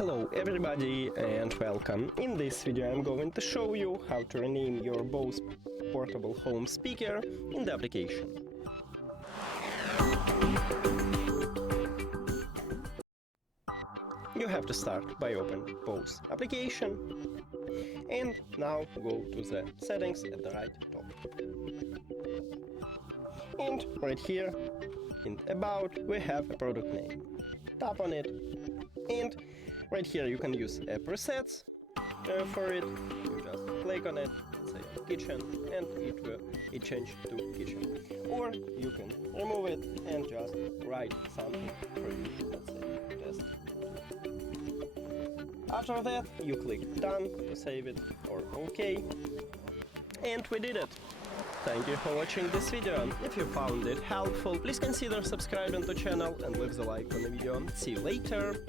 Hello everybody and welcome. In this video I'm going to show you how to rename your BOSE Portable Home Speaker in the application. You have to start by opening BOSE application and now go to the settings at the right top. And right here in About we have a product name. Tap on it and right here you can use app resets for it. You just click on it, say kitchen, and it change to kitchen. Or you can remove it and just write something for you, let's say test. After that you click done to save it or OK. And we did it. Thank you for watching this video. If you found it helpful, please consider subscribing to the channel and leave the like on the video. See you later!